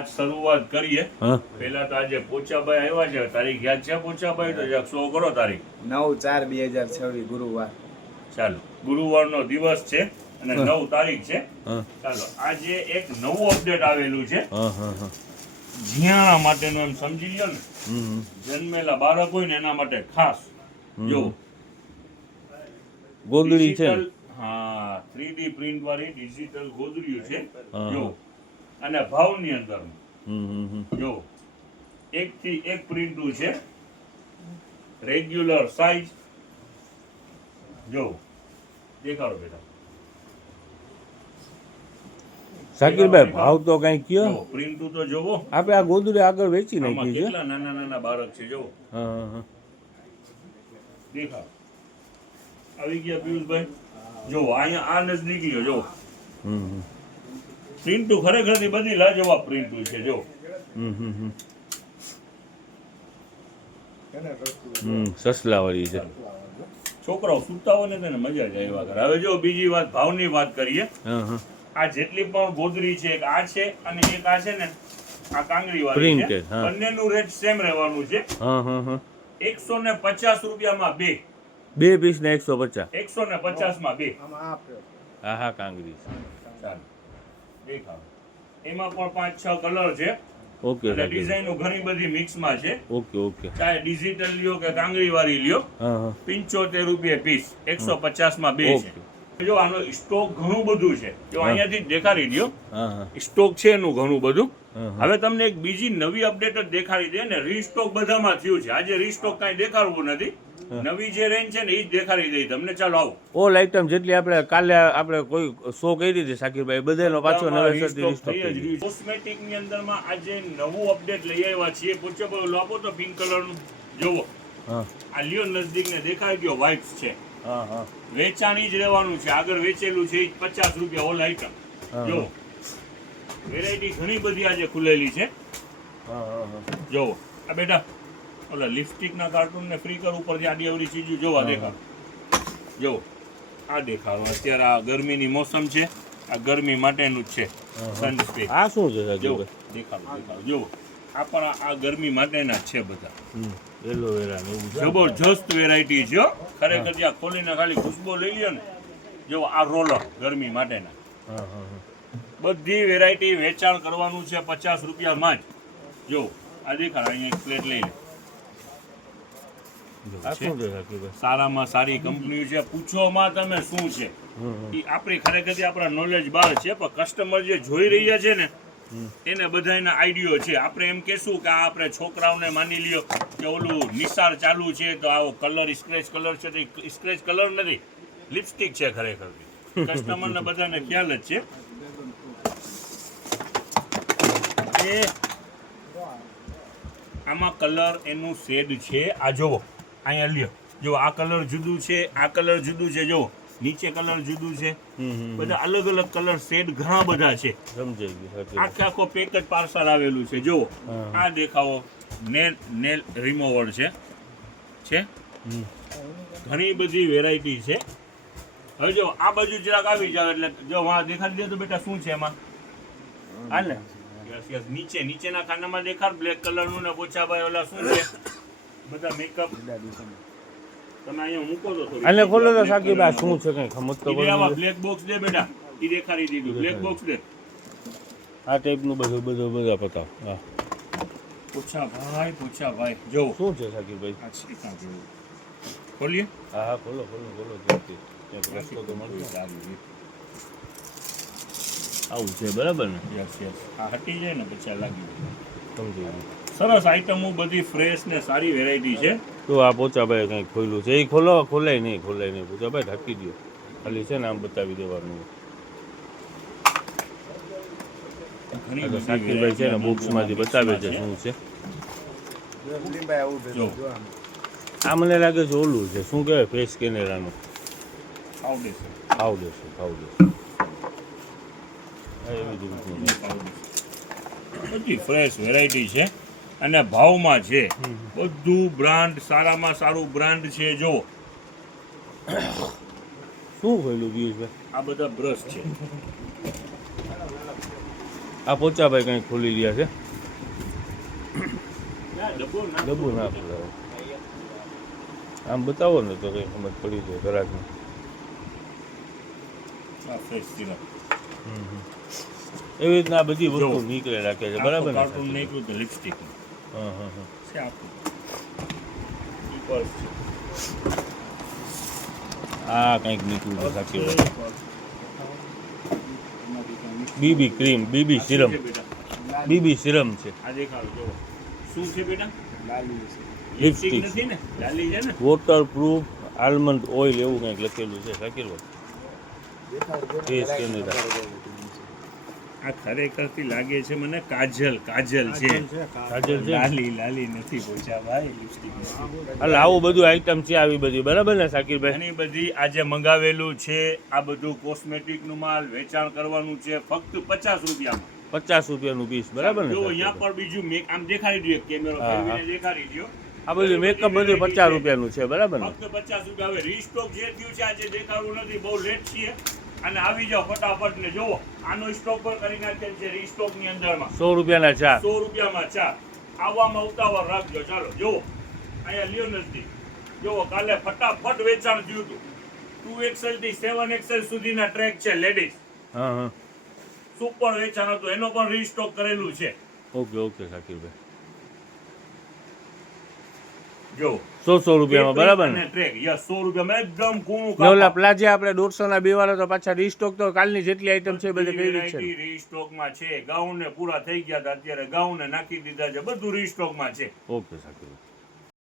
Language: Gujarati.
આજ શરૂઆત કરીએ. પહેલા તો આજે પોચાભાઈ આવ્યા છે. તારીખ યાદ છે પોચાભાઈ? તો જરાક શો કરો તારીખ. 9/4/2026 ગુરુવાર. ચાલો, ગુરુવારનો દિવસ છે અને 9 તારીખ છે. ચાલો, આજે એક નવું અપડેટ આવેલું છે. જીયાણા માટેનું એમ સમજી લ્યો ને. જન્મેલા બાળક હોય ને એના માટે ખાસ. જો ગોદડી છે. હા, 3D પ્રિન્ટ વાળી ડિજિટલ ગોદડીઓ છે. જો અને ભાવની અંદર જો 1 થી 1 પ્રિન્ટું છે. રેગ્યુલર સાઈઝ જો દેખાડો બેટા. શાકીરભાઈ ભાવ તો કઈ કયો. જો પ્રિન્ટું તો જોવો. આપણે આ ગોદડી આગળ વેચી આમાં નાખી છે. કેટલા નાના નાના બાળક છે જો. દેખાડો. આવી ગયા પિયુષભાઈ. જો અહીંયા આ નજદીક લ્યો જો. પ્રિન્ટુ ખરેખર બધી લાજવાબ પ્રિન્ટુ છે જો. સસલા વાળી છે. છોકરાઓ સુતા હોય ને તેને મજા જ આવ્યા કરે. હવે જો બીજી વાત, ભાવની વાત કરીએ. આ જેટલી પણ ગોદરી છે, એક આ છે અને એક આ છે ને આ કાંગરી વાળી છે. બંનેનું રેટ સેમ રહેવાનું છે. 150 રૂપિયામાં બે પીસ ને 150. 150 માં બે. હા કાંગરી. ચાલો દેખાડો. એમાં પણ 5-6 કલર છે. ઓકે. એટલે ડિઝાઇનો ઘણી બધી મિક્સમાં છે. ઓકે. ચાહે ડિજિટલ લ્યો કે કાંગરી વાળી લ્યો. 75 રૂપિયા પીસ. 150 માં બે છે. જો આનો સ્ટોક ઘણું બધું છે. જો અહીંયાથી દેખાડી દો. સ્ટોક છે એનું ઘણું બધું. હવે તમને એક બીજી નવી અપડેટ જ દેખાડી દે ને. રીસ્ટોક બધામાં થયું છે. આજે રીસ્ટોક કાંઈ દેખાડવું નથી. નવી જે રેન્જ છે ને એ જ દેખાડી દઈ તમને. ચાલો આવો. ઓલ આઈટમ જેટલી આપણે કાલે આપણે કોઈ શો કરી હતી શાકીરભાઈ, બધાનો પાછો નવેસરથી રીસ્ટોક થઈ ગયો. કોસ્મેટિક ની અંદરમાં આજે નવું અપડેટ લઈ આવ્યા છીએ. પૂછો બોલો આપો તો પિંક કલર નું જોવો. આ લ્યો નજદીક ને દેખાડી દો. વાઇપ્સ છે. વેચાણી જ રહેવાનું છે. આગળ વેચેલું છે 50 રૂપિયા ઓલ આઈટમ. જો વેરાયટી ઘણી બધી આજે ખુલેલી છે. જોવો આ બેટા ઓલા લિપસ્ટિક ના કાર્ટૂન ને ફ્રી કર ઉપરથી આડી અવડી ચીજો જોવા દેખાડો. જો આ દેખાડો. અત્યારે આ ગરમીની મોસમ છે. આ ગરમી માટેનું જ છે. સનસ્ક્રીન. આ શું છે જો દેખાડો. જો આ પણ આ ગરમી માટેના જ છે બધા. એલોવેરા ને એવું જબરજસ્ત વેરાયટી છે. ખરેખર જ્યાં ખોલીને ખાલી ખુશ્બો લઈ લ્યો ને. જો આ રોલર ગરમી માટેના. બધી વેરાયટી વેચાણ કરવાનું છે 50 રૂપિયામાં જ. જો આ દેખાડ. અહીંયા એક પ્લેટ લઈ લે. સારામાં સારી કંપની છે. પૂછોમાં તમે શું છે એ આપણી ખરેખર આપણા નોલેજ બહાર છે. પણ કસ્ટમર જે જોઈ રહ્યા છે ને એને બધાના આઈડિયો છે. આપણે એમ કહેશું કે આ આપણે છોકરાઓને માની લ્યો કે ઓલું નિસાર ચાલુ છે તો આવો કલર સ્ક્રેચ કલર છે. તો સ્ક્રેચ કલર નથી, લિપસ્ટિક છે ખરેખર. કસ્ટમરને બધાને ખ્યાલ જ છે. આમાં કલર એનું શેડ છે. આ જોવો અહીંયા લ્યો. જો આ કલર જુદું છે, આ કલર જુદું છે. જો નીચે કલર જુદું છે. બધા અલગ અલગ કલર શેડ ઘણા બધા છે. સમજાઈ ગયું. આખો પેક જ પાર્સલ આવેલું છે. જો આ દેખાવો. નેલ રિમૂવર છે. ઘણી બધી વેરાયટી છે. હવે જો આ બાજુ જરાક આવી જાવ એટલે જો વાં દેખાડી દે તો બેટા શું છે એમાં. હાલ ને નીચેના ખાનામાં દેખાડ. બ્લેક કલરનું ને પોછાભાઈ ઓલા શું છે બધા મેકઅપ. તમે અહીંયા મૂકો તો થોડી. આને ખોલો તો શાકીરભાઈ શું છે કઈ ખમત તો પડે. આવા બ્લેક બોક્સ દે બેટા. ઈ દેખાડી દીધું. બ્લેક બોક્સ દે. આ ટાઈપનું બધા પતાવ. હા પૂછાભાઈ જો શું છે શાકીરભાઈ. આ છે કાં જેવું. ખોલીએ. હા ખોલો. રસ્તો તો મળશે. આવું છે બરાબર ને. યસ આ હટી જાય ને પછી લાગી જાય. સમજી. સરસ આઈટમો બધી ફ્રેશ ને સારી વેરાયટી છે. તો આ પોચાભાઈ કંઈક ખોલ્યું છે. એ ખોલાય નહીં પોચાભાઈ ઢાંકી દો. ખાલી છે ને આમ બતાવી દેવાનું. શાકીરભાઈ છે ને બોક્સમાંથી બતાવે છે શું છે. આ મને લાગે છે ઓલું છે શું કહેવાય ફેસ કેનેરાનું. ફાઉન્ડેશન. બધી ફ્રેશ વેરાયટી છે અને ભાવમાં છે. બધું બ્રાન્ડ સારામાં સારું બ્રાન્ડ છે. જો શું ખોલ્યું પિયુષભાઈ. આ બધા બ્રશ છે. આ પોચાભાઈ કંઈક ખોલી રહ્યા છે ના, ડબ્બો ડબ્બુ ના ખોલાવે આમ બતાવો ને તો કંઈ સમજ પડી જાય ઘરાકને ફ્રેશ સિરપ એવી રીતના આ બધી વસ્તુ જો. નીકળે રાખે છે બરાબર ને કાર્ટૂન નીકળ્યું તો લિપસ્ટિક હા હા હા છે આપણું ઈ પર્સ છે. આ કંઈક નીકળ્યું છે સાકીભાઈ બીબી ક્રીમ બીબી સિરમ શું છે બેટા? બીબી સિરમ છે આ દેખાડો જો શું છે બેટા? લાલી છે. લિપસ્ટિક લિપસ્ટિક નથી ને લાલી છે ને વોટર પ્રૂફ આલમંડ ઓઇલ એવું કંઈક લખેલું છે સાકીભાઈ ફેસ કેનેડા આ ખરેખરથી લાગે છે મને કાજલ કાજલ છે કાજલ છે લાલી નથી પૂછ્યા ભાઈ લિપસ્ટિક એટલે આવું બધું આઈટમ છે આવી બધી બરાબર ને સાકીરભાઈ ઘણી બધી આજે મંગાવેલું છે આ બધું કોસ્મેટિક નું માલ વેચાણ કરવાનું છે ફક્ત 50 રૂપિયામાં 50 રૂપિયાનું પીસ બરાબર ને જો અહીંયા સાકીરભાઈ? પણ બીજું મેક આમ દેખાડી દો કેમેરો હા, હા. ફેરવીને દેખાડી દો આ બધું મેકઅપ બધું 50 રૂપિયાનું છે બરાબર ને ફક્ત 50 રૂપિયા હવે રીસ્ટોક જે થયું છે આજે દેખાડવું નથી બહુ લેટ છીએ અને આવી જાઓ ફટાફટ ને જોવો આનો સ્ટોક પણ કરી નાખેલ છે રીસ્ટોક ની અંદરમાં 100 રૂપિયાના ચાર 100 રૂપિયામાં ચાર આવવામાં ઉતાવળ રાખજો ચાલો જોવો અહીંયા લ્યો નજદીક જોવો કાલે ફટાફટ વેચાણ થયું હતું 2XL થી 7XL સુધીના ટ્રેક છે લેડીઝ હા હા સુપર વેચાણ હતું એનો પણ રીસ્ટોક કરેલું છે ઓકે ઓકે સાકીરભાઈ જો 100 રૂપિયામાં બરાબર ને ટ્રેક યસ 100 રૂપિયામાં એકદમ કૂણું ને ઓલા કાપડ. પ્લાઝે આપણે 150 ના બે વાળા તો પાછા રીસ્ટોક તો કાલની જેટલી આઈટમ છે બધી કઈ રીત છે વેરાયટી રીસ્ટોકમાં છે ગાઉન ને પૂરા થઈ ગયા હતા અત્યારે ગાઉન ને નાખી દીધા છે બધું રીસ્ટોકમાં છે ઓકે સાકીરભાઈ